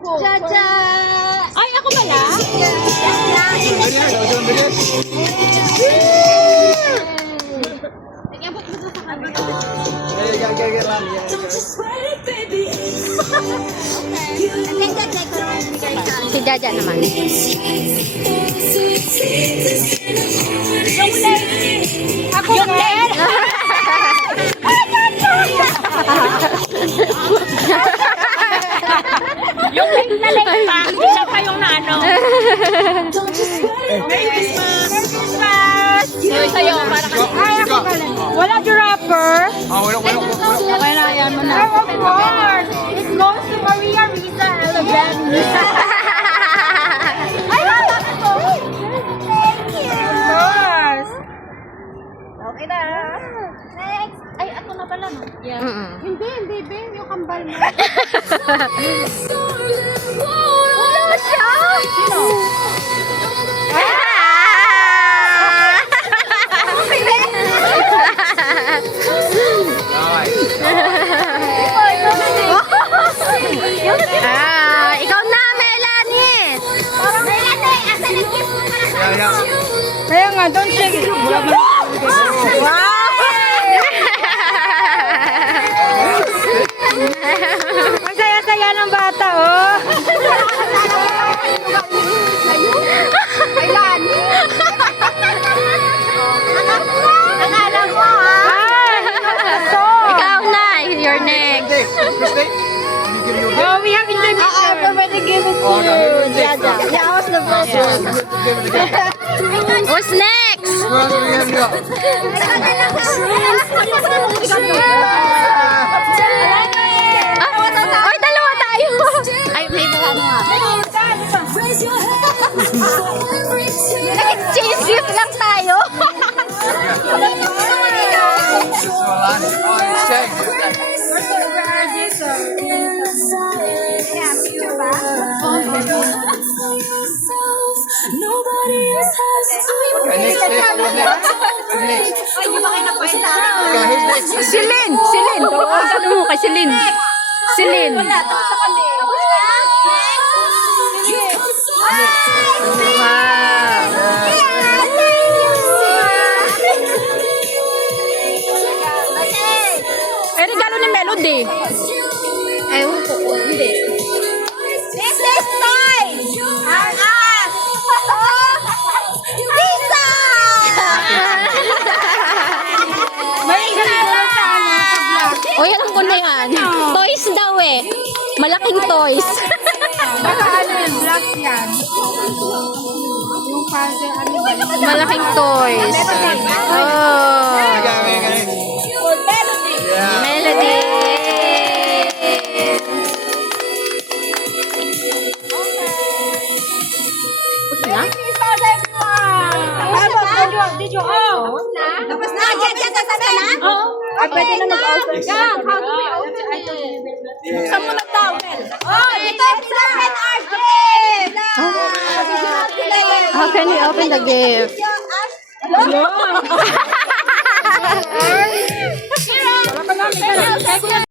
Jaja! Ay, ako pala? Si Jaja naman. Yung lady! Ako yung lady! Yung late na late pa, hindi siya pa yung nano. Merry Christmas! Merry Christmas! Sino sa'yo? Para kasi... Ay, ako pala. Wala yung rapper? Wala. Okay na, yan mo na. Oh, of course! It goes to Maria Risa Eleven. Ay, bakit po? Thank you! Of course! Okay na. Next! Ay, ako na pala, no? Yeah. Hindi, Ben. Yung kambal mo. Wala siya! Sino? Ikaw na, Melanie! Melanie, asan ang gift mo para sa iyo? Kaya nga, don't shake it. Wow! Ang saya-saya ng bata, oh! Kailan? Akala mo, ha? Ikaw na, you're next. Oh, we have intermission. I've already given to you, Jaja. Yeah, I was the first one. What's next? Oy, dalawa tayo. Ay, may ano nga. Nag-exchange gift lang tayo. Silin! Ano mo kay Silin? Silin. Eh, regalo ni Melody. Ewan ko. Hindi. This is toy! Pizza! May regalo sa ano, sa vlog. O, alam ko na yan. Toys daw eh. Malaking toys. Baka ano yung vlog yan. Yung puzzle, ano ba yun? Malaking toys. Oh. Melody. Tapos na? Did you all? Tapos na? Diyan sasabi na? Oo. Pwede na mag-open. Yeah, how do we open it? Buksan mo na towel. Oh, ito yung open our gift! How can we open the gift? Wala ka namin.